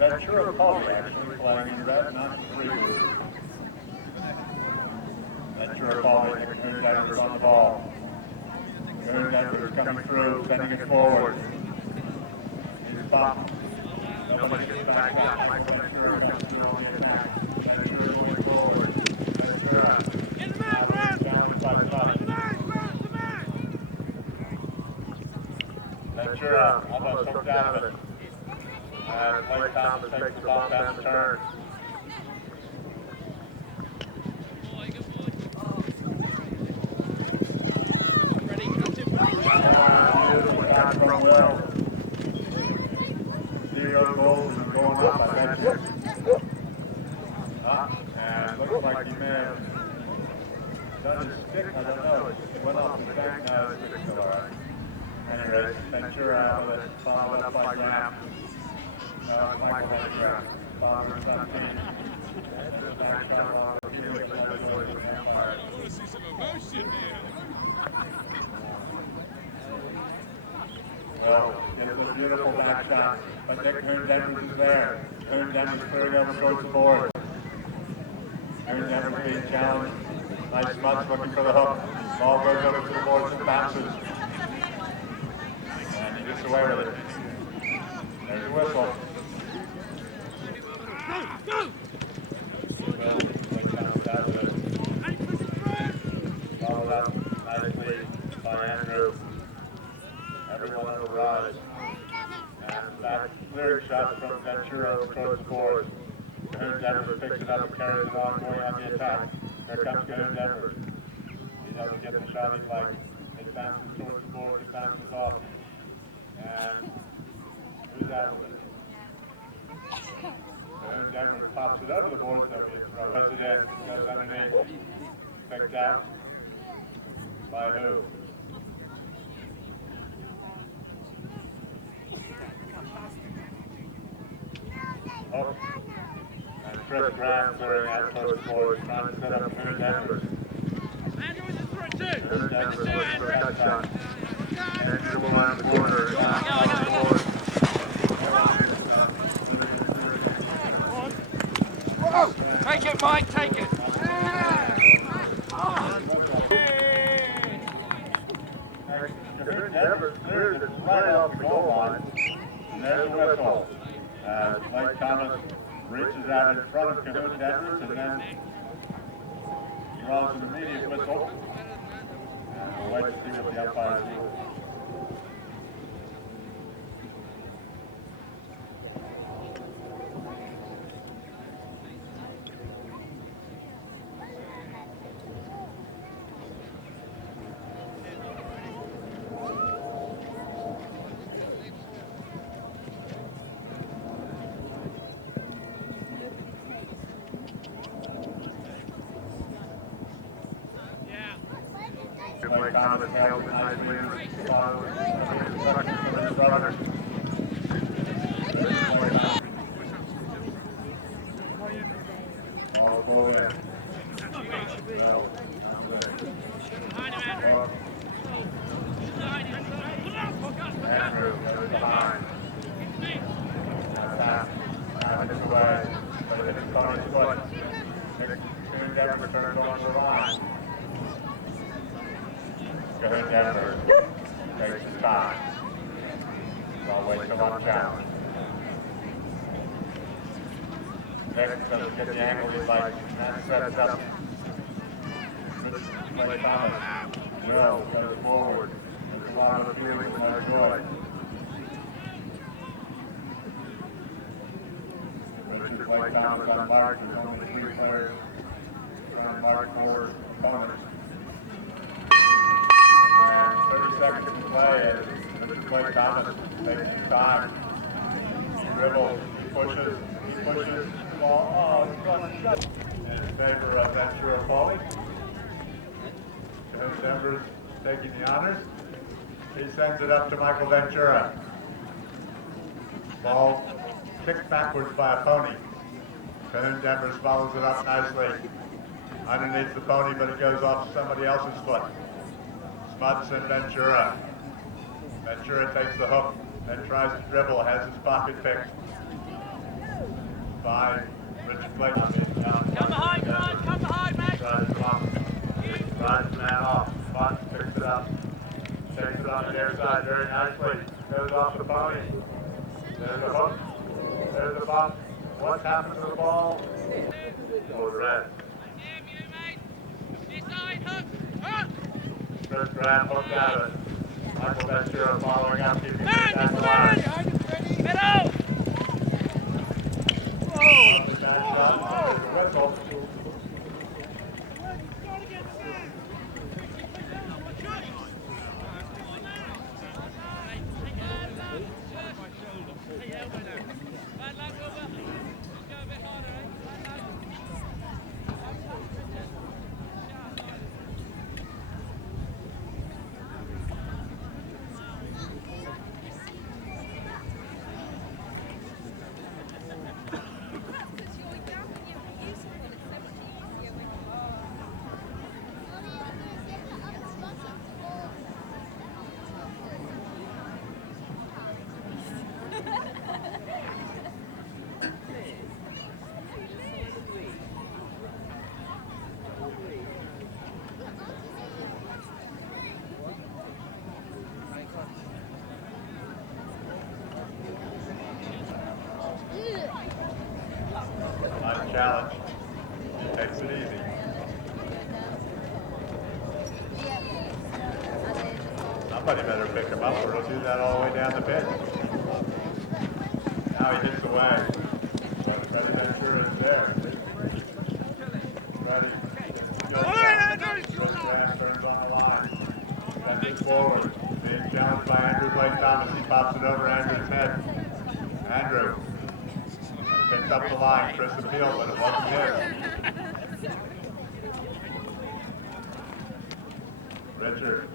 Ventura Polo actually playing in red, not three. Ventura Polo, Cahoon Denver's on the ball. Cahoon Denver's coming through, sending it forward. Here's Bob. Nobody gets back up. Michael Ventura comes through on the attack. Ventura going forward. Ventura. In the man, Brad! Challenged by Buck. Ventura almost hooked out of it. And Blake Thomas takes the ball down the turn. Beautiful shot from Will. Zero goals and going up, I bet you. And looks like he may have done his stick, I don't know. It went off the bank, now his stick's still alright. Anyway, Ventura out with it, followed up by Graham. Michael Ventura, father and son team. Back on along the field, but no noise from the umpire. I want to see some emotion here. Well, it's a beautiful back shot, but Nick Cahoon Denver's is there. Cahoon Denver's clearing over towards the board. Cahoon Denver's being challenged. Nice Mutts looking for the hook. Ball goes over to the boards and bounces. And he gets away with it. There's a whistle. Well, they counted out with it. Followed up nicely by Andrew. Everyone on the rise. And that clear shot from Ventura towards the board. Cahoon Denver picks it up and carries it on, going on the attack. Here comes Cahoon Denver. He doesn't get the shot he'd like. It bounces towards the board, it bounces off. And who's out with it? Cahoon Denver pops it over the board, so he throws it in, goes underneath. Picked out by who? Oh. And Chris Graham clearing out towards the board, trying to set up Cahoon Denver. Andrew with the threat too. Cahoon Denver looks for a cut shot. And dribble around the corner, back on the board. Take it, Mike, take it. Cahoon Denver clears it right off the goal line. And there's the whistle. Blake Thomas reaches out in front of Cahoon Denver's and then draws an immediate whistle. And we'll wait to see what the umpires do. Blake Thomas held it nicely in response to instructions from his brother. All go in. No, Andrew goes behind. Tap. Tap his away. But it hits on his foot. Cahoon Denver turns on the line. Cahoon Denver takes his time. I'll wait till I'm challenged. Nick doesn't get the angle he'd like, and that sets up Blake Thomas. Will goes forward. There's a lot of feeling with no joy. Richard Blake Thomas on mark. There's only 3 players trying to mark for opponents. And 30 seconds to play, and Mr. Blake Thomas takes his time. He dribbles, he pushes, the ball, it's going to shut. In favor of Ventura Polo. Cahoon Denver's taking the honors. He sends it up to Michael Ventura. Ball kicked backwards by a pony. Cahoon Denver follows it up nicely. Underneath the pony, but it goes off somebody else's foot. Smuts and Ventura. Ventura takes the hook, then tries to dribble, has his pocket picked. by Richard Blake. Come behind, Mike, come behind, mate. Tries to come up. Drives the man off. Spots, picks it up. Takes it on the near side very nicely. Goes off the pony. There's a hook. There's a bump. What's happened to the ball? Goes red. Damn you, mate. This side, hook. Hook. Chris Graham hooked at it. Michael Ventura following up, keeping the Man, back this alive. man. Get out. Whistle. Nice challenge. Takes it easy. Somebody better pick him up or he'll do that all the way down the pitch. Now he hits away. Ready Ventura is there. Ready. Graham turns on the line. Sends it forward. Being challenged by Andrew Blake Thomas. He pops it over Andrew's head. Andrew picks up the line. Chris appealed, but it wasn't his. Richard.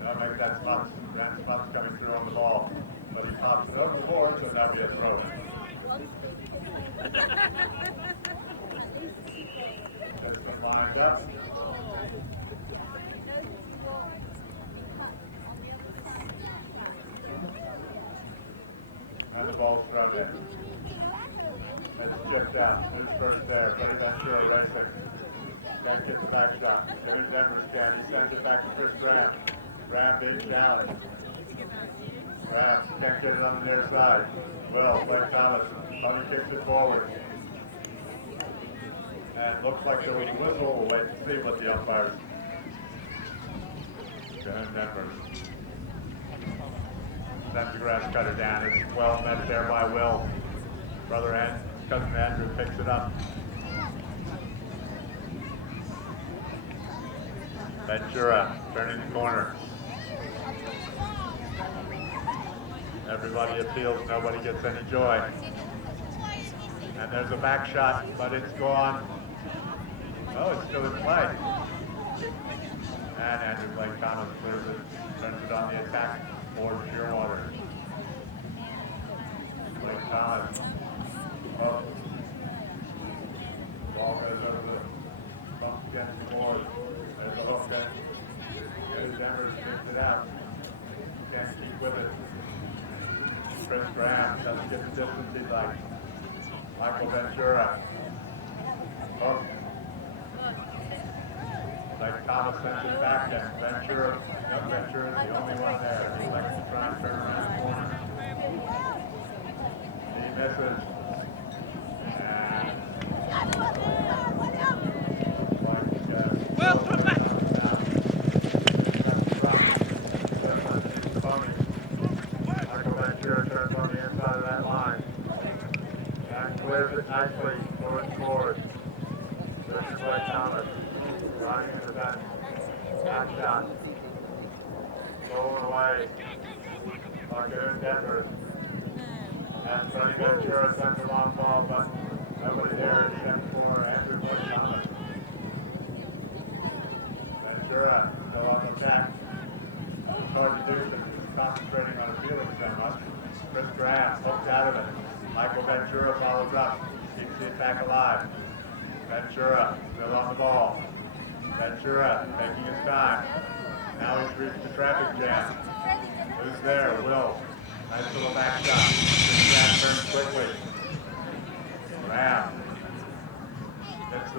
That'll make that stop. That stop's coming through on the ball. But he pops it over the board, so that'll be a throw. Gets them lined up. And the ball's thrown in. It's chipped out. Who's first there? Freddie Ventura racing. Can't get the back shot. Jimmy Denver's can. He sends it back to Chris Graham. Graham being challenged. Graham can't get it on the near side. Will, Blake Thomas. Tony kicks it forward. And looks like there was a whistle. We'll wait and see what the umpires. Jimmy Denver. Sends the grass cutter down. It's well met there by Will. Brother and cousin Andrew picks it up. Ventura turning the corner. Everybody appeals, nobody gets any joy. And there's a back shot, but it's gone. Oh, it's still in play. And Andrew Blake Thomas clears it, turns it on the attack for Shearwater. Blake Thomas. Oh. Ball goes over the bump against the board. There's a hook there. There's Denver picks it out. Can't keep with it. Chris Graham doesn't get the distance he'd like. Michael Ventura. Hook. Like Thomas sends it back and Ventura. Young Ventura is the only one there. He likes to try and turn around the corner. He misses. Well, come back. Michael Ventura turns on the inside of that line. And clears it nicely forward. Richard Blake Thomas running into that back shot. Going away. Marquette Denver. And Freddie Ventura sends a long ball, but nobody there except for Andrew Blake Thomas. Ventura still on the attack. It's hard to do because he's concentrating on appealing so much. Chris Graham hooks out of it. Michael Ventura follows up. Keeps the attack alive. Ventura still on the ball. Ventura taking his time. Now he's reached the traffic jam. Who's there? Will. Nice little back shot. Chris Graham turns quickly.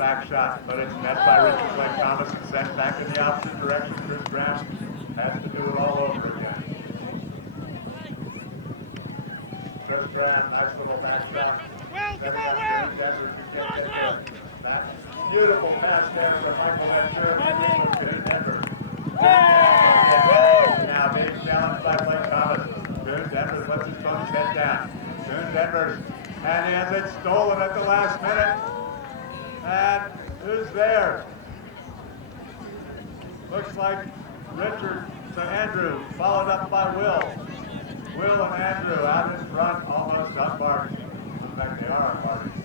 back shot, but it's met by Richard Blake Thomas and sent back in the opposite direction. Chris Graham has to do it all over again. Chris Graham, nice little back shot. Setting up James Edwards to get there. That beautiful pass there from Michael Ventura to Denver. Now being challenged by Blake Thomas. Denver lets his Tony's head down. Denver, and he has it stolen at the last minute. And who's there? Looks like Richard to Andrew, followed up by Will. Will and Andrew out in front, almost unmarked. In fact, they are unmarked.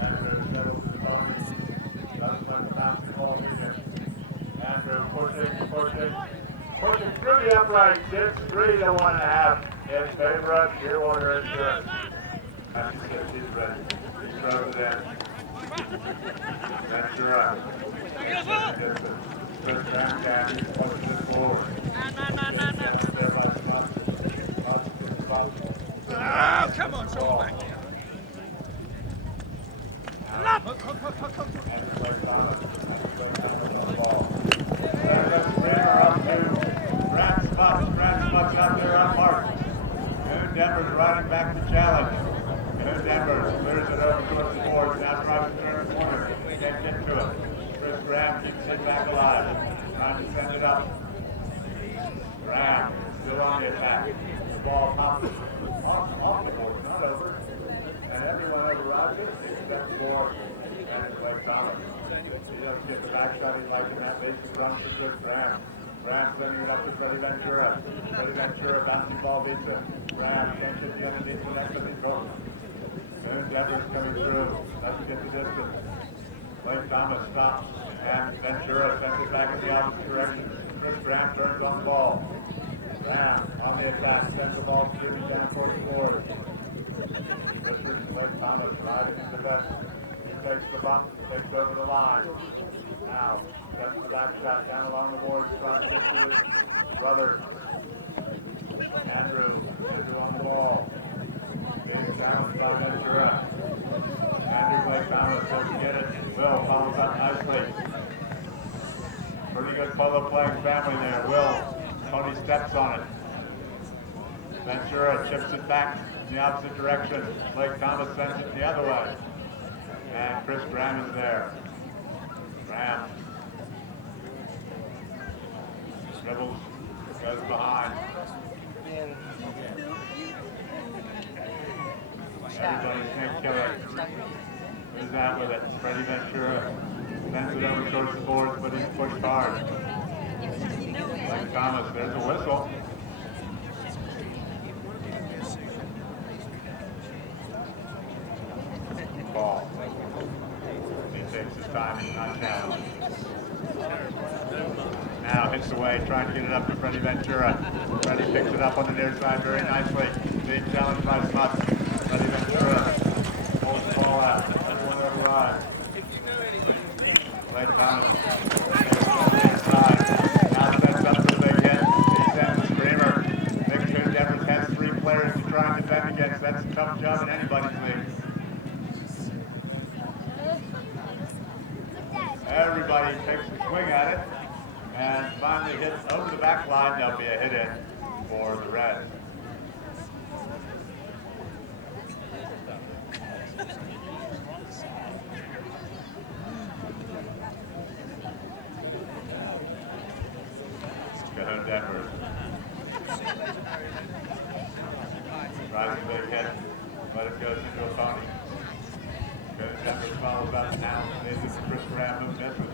Andrew settles the Tony. Doesn't let the bounce the ball here. Andrew pushing through the upright. It's 3-1.5 in favor of Shearwater Insurance. After he's ready. He throws it in. Ventura. Chris Graham pushes it forward. Oh, come on, someone back here. Grant's out there unmarked. Denver's riding back the challenge. Denver clears it over towards the boards. Now tries to turn the corner. Can't get to it. Chris Graham keeps it back alive. Trying to send it up. Graham still on the attack. The ball pops off the board, not over. And everyone overrides it except for Blake Thomas. He doesn't get the back shot he's liking that. They run for Chris Graham. Graham sending it up to Freddie Ventura. Freddie Ventura bouncing ball beats it. Graham can't get the underneath the next of his hook. Denver's coming through. Doesn't get the distance. Blake Thomas stops. And Ventura sends it back in the opposite direction. Chris Graham turns on the ball. Graham on the attack. Sends the ball shooting down towards the board. Richard and Blake Thomas riding in the left. He takes the bump. Takes over the line. Now, sends the back shot down along the boards, trying to get to his brother. Andrew on the ball. Being challenged by Ventura. Andrew Blake Thomas doesn't get it. Will follows up nicely. Pretty good polo playing family there. Will, Tony steps on it. Ventura chips it back in the opposite direction. Blake Thomas sends it the other way. And Chris Graham is there. Graham dribbles, goes behind. Everybody can't kill it. Who's out with it? Freddie Ventura sends it over towards the boards, but he's pushed hard. Blake Thomas, there's a whistle. Ball. He takes his time, he's not challenged. Now hits away, trying to get it up to Freddie Ventura. Freddie picks it up on the near side very nicely. Being challenged by Smuts. Freddie Ventura pulls the ball out. Everyone overrides. Blake Thomas takes it on the inside. Now sets up for the big hit. He sends the screamer. Big Two Denver has 3 players to try and defend against. That's a tough job in anybody's league. Everybody takes a swing at it and finally hits over the back line. There'll be a hit in for the Reds. Cahoon Denver. Rising big hit, but it goes into a pony. Denver follows up now. This is Chris Graham who misses.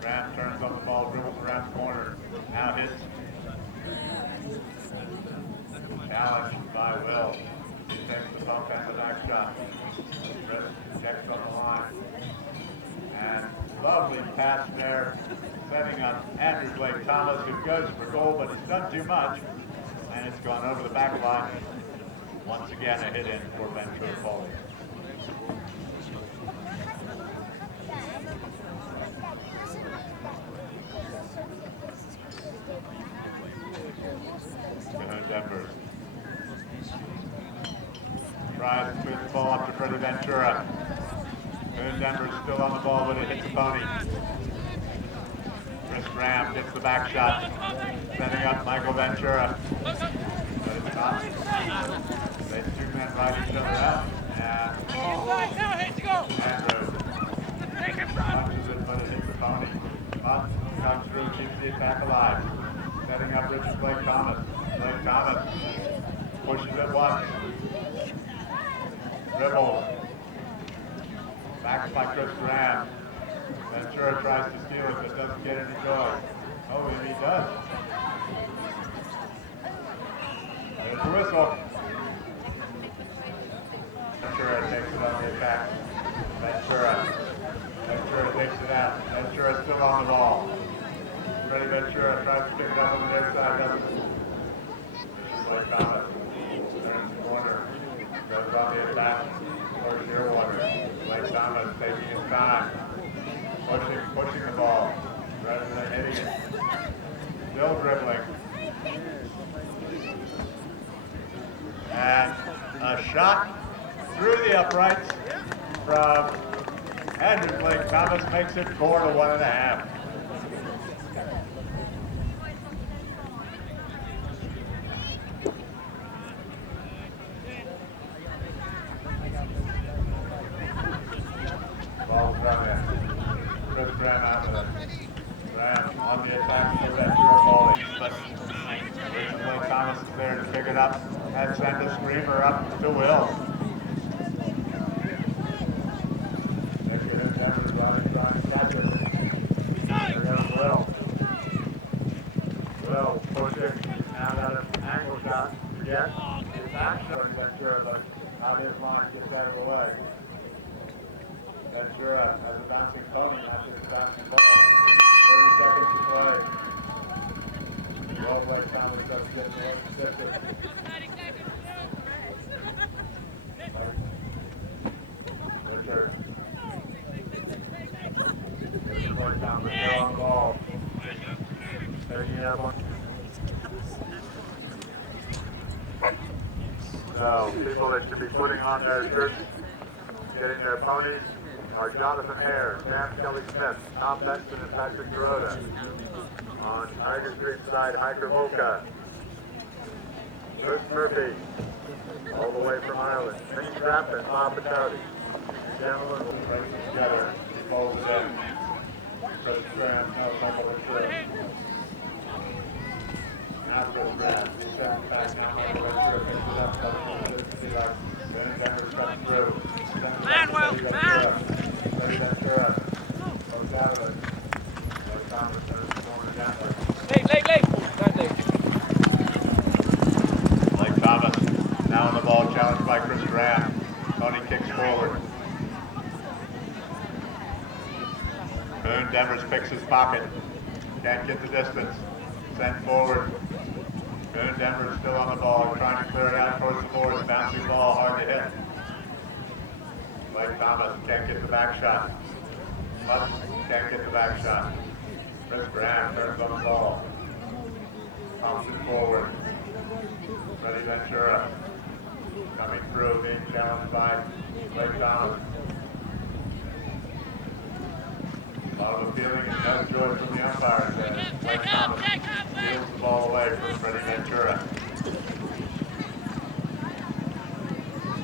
Graham turns on the ball, dribbles around the corner. Now hits. Challenged by Will. He takes the bump and the back shot. Checks on the line. And lovely pass there, setting up Andrew Blake Thomas, who goes for goal, but he's done too much. And it's gone over the back line. Once again, a hit in for Ventura Polo. Denver. tries to spin the ball up to Freddie Ventura. Boone Denver's still on the ball, but it hits the pony. Chris Graham gets the back shot, setting up Michael Ventura. But it's not. They two men ride each other out, and Andrew punches it, but it hits the pony. Munt comes through, keeps the attack alive. Setting up Richard Blake Thomas. Blake Thomas pushes it once. Dribbles. Backed by Chris Graham. Ventura tries to steal it, but doesn't get any joy. Oh, and he does. There's a whistle. Ventura takes it on the attack. Ventura takes it out. Ventura's still on the ball. Freddie Ventura tries to pick it up on the near side, doesn't. Blake Thomas turns the corner. Goes on the attack. Towards Shearwater. Blake Thomas taking his time. Pushing the ball rather than hitting it. Still dribbling. And a shot through the uprights from Andrew Blake Thomas makes it 4-1.5. Ball's thrown in. Chris Graham out with it. Graham on the attack for Ventura bowling. But Blake Thomas is there to pick it up and send a screamer up to Will. Denver's trying to catch it. There goes Will. Will pushing out at an angle shot. Yes, it's actually Ventura, but out his line gets out of the way. Ventura has a bouncing pony, not just a bouncing ball. 30 seconds to play. Well played, Thomas does get the left distance. Richard. Richard Thomas still on the ball. Taking it up on. So, people that should be putting on their shirts, getting their ponies, are Jonathan Hare, Sam Kelly-Smith, Tom Benson, and Patrick Dorota. On Tiger Street side, Hiker Mocha. Chris Murphy, all the way from Ireland. Nick Strapp and Bob Patowdy. Gentlemen will bring it together. He folds it in. Chris Graham, no, Michael Ventura. Now Chris Graham, he steps back now. Michael Ventura picks it up. Then Denver comes through. Manuel, man! Freddie Ventura goes out of it. Blake Thomas turns the corner downward. Leg. Blake Thomas now on the ball, challenged by Chris Graham. Tony kicks forward. Boone Denvers picks his pocket. Can't get the distance. Sent forward. Boone Denver's still on the ball, trying to clear it out towards the boards. Bouncing ball, hard to hit. Blake Thomas can't get the back shot. Lutz can't get the back shot. Chris Graham turns on the ball. Thompson forward. Freddie Ventura coming through, being challenged by Blake Thomas. A lot of appealing and no joy from the umpires as Blake Thomas steals the ball away from Freddie Ventura.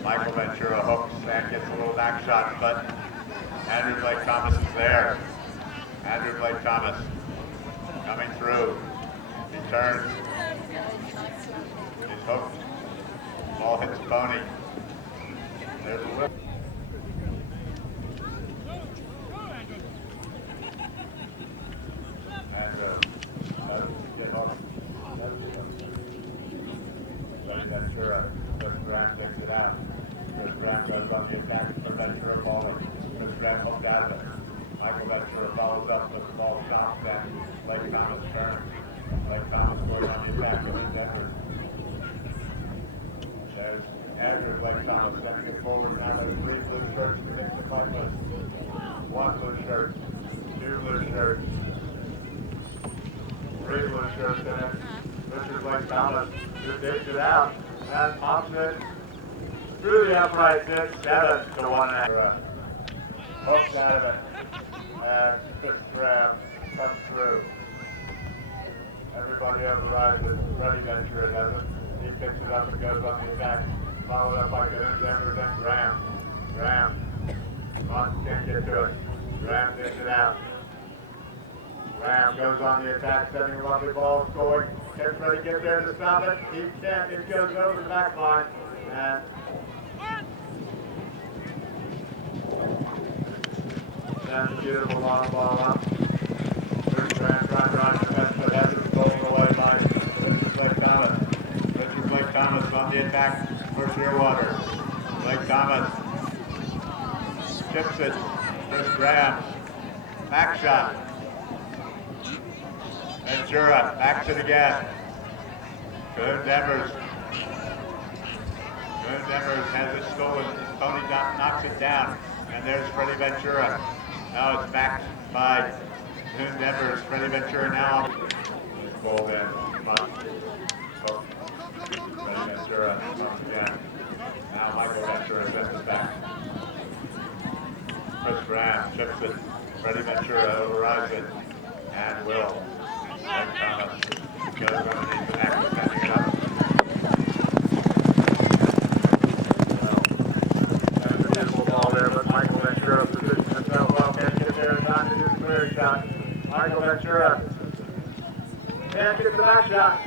Michael Ventura hooks and gets a little back shot, but Andrew Blake Thomas is there. Andrew Blake Thomas coming through. He turns. He's hooked. Ball hits the pony. There's a whip. And get hooked. Ventura. Chris Graham takes it out. Chris Graham goes on the attack for Ventura bowling. Chris Graham hooked out of it. Michael Ventura follows up with the ball shot and Blake Thomas turns. Blake Thomas goes on the attack for Denver. There's Andrew Blake Thomas sending it forward. Now there's 3 blue shirts to mix the fight list. 1 blue shirt, 2 blue shirts, 3 blue shirts, and then Richard Blake Thomas who digs it out and pops it through the upright ditch, 7 to 1.5. Hooks out of it, and quick grab comes through. Everybody overrides it. Ready Venture it has it. He picks it up and goes on the attack. Followed up by Denver, then Graham. Graham. Martin can't get to it. Graham takes it out. Graham goes on the attack, sending a lovely ball going. Gets ready to get there to stop it. He can't. It goes over the back line. And then beautiful long ball up. Graham trying to run the best, but has it stolen away by Richard Blake Thomas. Richard Blake Thomas on the attack for Shearwater. Blake Thomas chips it. Chris Graham. Back shot. Ventura backs it again. Good Demers. Good Demers has it stolen. Tony knocks it down. And there's Freddie Ventura. Now it's backed by Good Demers. Freddie Ventura now. Ball in. Oh. Freddie Ventura once again. Now Michael Ventura sends it back. Chris Graham chips it. Freddie Ventura overrides it. And will. Blake Thomas goes underneath the net, sending it up. That's a beautiful ball there, but Michael Ventura positions himself well. Can't get there in time to do the clear shot. Michael Ventura can't get the back shot.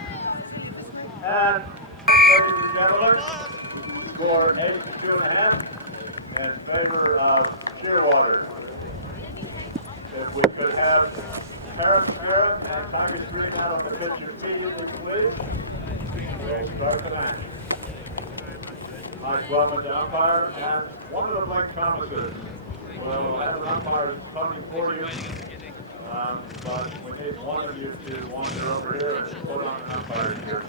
And, ladies and gentlemen, score 8 to 2.5 in favor of Shearwater. If we could have Harris Barrett and Tiger Green out on the pitch immediately, please. We'll start the match. Mike Wellman, the umpire, and one of the Blake Thomases will have an umpire coming for you. But we need one of you to wander over here and put on an umpire here.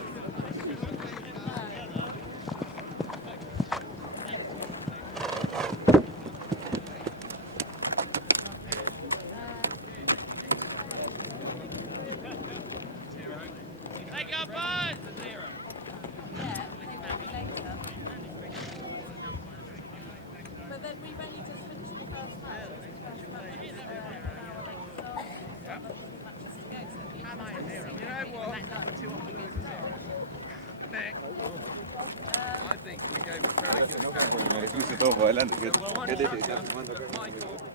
I think we gave it very good.